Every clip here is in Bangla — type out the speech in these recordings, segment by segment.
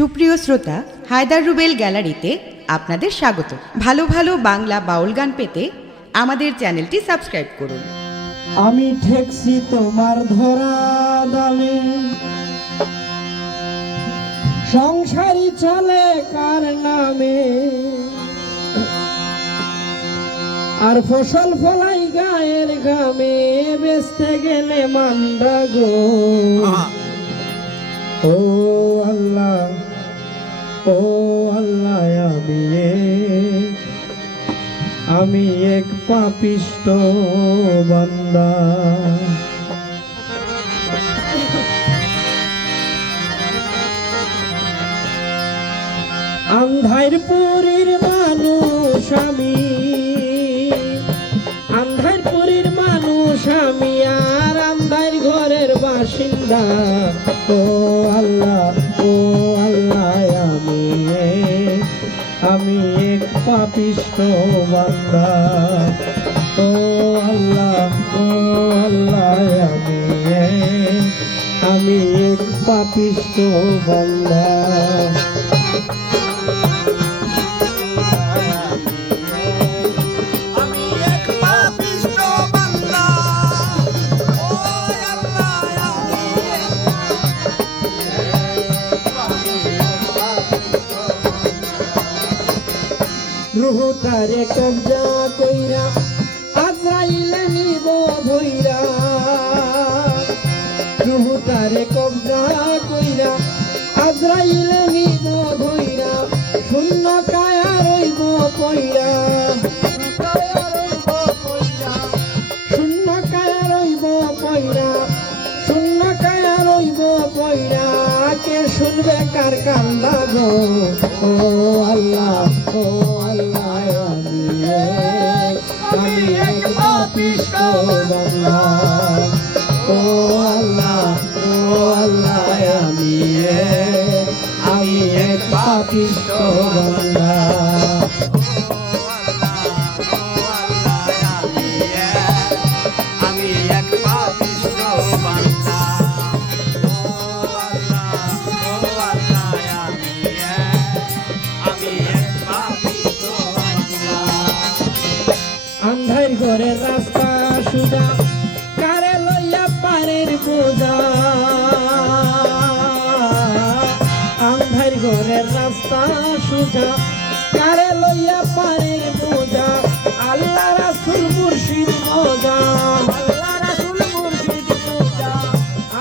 সুপ্রিয় শ্রোতা, হায়দার রুবেল গ্যালারিতে আপনাদের স্বাগত। ভালো ভালো বাংলা বাউল গান পেতে আমাদের চ্যানেলটি সাবস্ক্রাইব করুন। আমি ঠেকছি তোমার ধরা দামে, সংসারী চলে কার নামে, আর ফসল ফলাই গায়ের ঘামে, বেচতে গেলে মান্ডা গো। ও আল্লাহ, ও আল্লাহ, আমি এক পাপিষ্ট বান্দা। আন্ধারপুরীর মানুষ আমি, আন্ধারপুরীর মানুষ আমি, আর আন্ধার ঘরের বাসিন্দা। ও আল্লাহ, ও আল্লাহ, আমি এক পাপিষ্ট বান্দা। ও আল্লাহ, ও আল্লাহ, আমি এক পাপিষ্ট বান্দা। রুহটারে কবজা কইরা আজরাইলে নিব ধইরা, রুহটারে কবজা কইরা আজরাইলে নিব ধইরা, শূন্য কায়া রইব পইরা, শূন্য কায়া রইব পইরা, শূন্য কায়া রইব পইরা, কে শুনবে কার কান্না গো। ও আল্লাহ, ও আল্লাহ, আমি এক পাপিষ্ট বান্দা। ও আল্লাহ, ও আল্লাহ, আমি এক পাপিষ্ট বান্দা। আন্ধার ঘরের রাস্তা সুজা, কারে লইয়া পারের বোঝা, আন্ধার ঘরের রাস্তা সুজা, কারে লইয়া পারের বোঝা, আল্লাহ রাসূল মুর্শিদ মজা, আল্লাহ রাসূল মুর্শিদ মজা,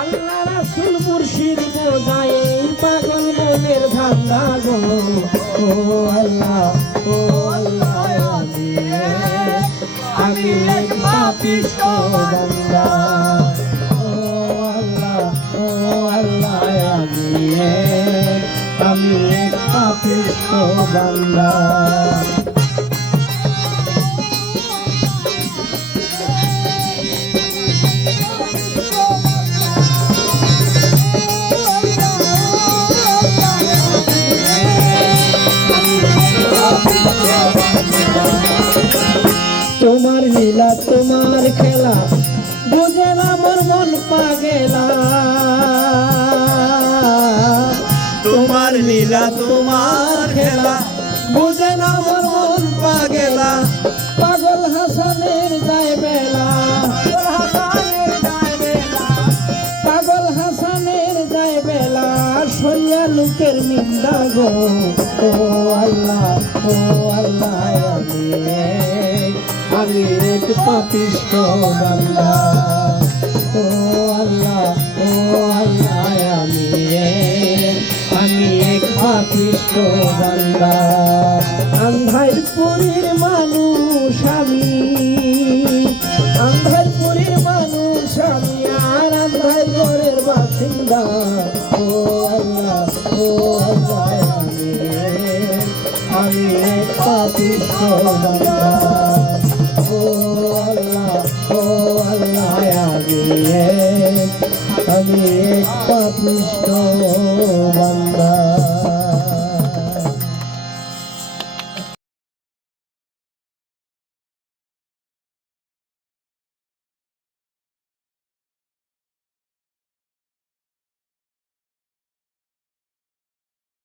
আল্লাহ রাসূল মুর্শিদ মজা, এই পাগল মনের ধান্দা গো। ও আল্লাহ, ও আল্লাহ, আমি এক পাপিষ্ট বান্দা। ও আল্লাহ, ও আল্লাহ, আমি এক পাপিষ্ট বান্দা। তোমার লীলা তোমার খেলা বুঝে না মোর মন পাগেলা, তোমার লীলা তোমার খেলা বুঝে না মোর মন পাগেলা, পাগল হাসানের যায় বেলা, পাগল হাসানের যায় বেলা, সইয়া লোকের নিন্দা গো। ও আল্লাহ, ও আল্লাহ, আমি এক পাপিষ্ট বান্দা। ও আল্লাহ, ও আল্লাহ, আমি এক পাপিষ্ট বান্দা। আন্ধারপুরীর মানুষ আমি, আন্ধারপুরীর মানুষ আমি, আর আন্ধার ঘরের বাসিন্দা। ও আল্লাহ, ও আল্লাহ, আমি এক পাপিষ্ট বান্দা। ও আল্লাহ, ও আল্লাহ, আমি এক পাপিষ্ট বান্দা।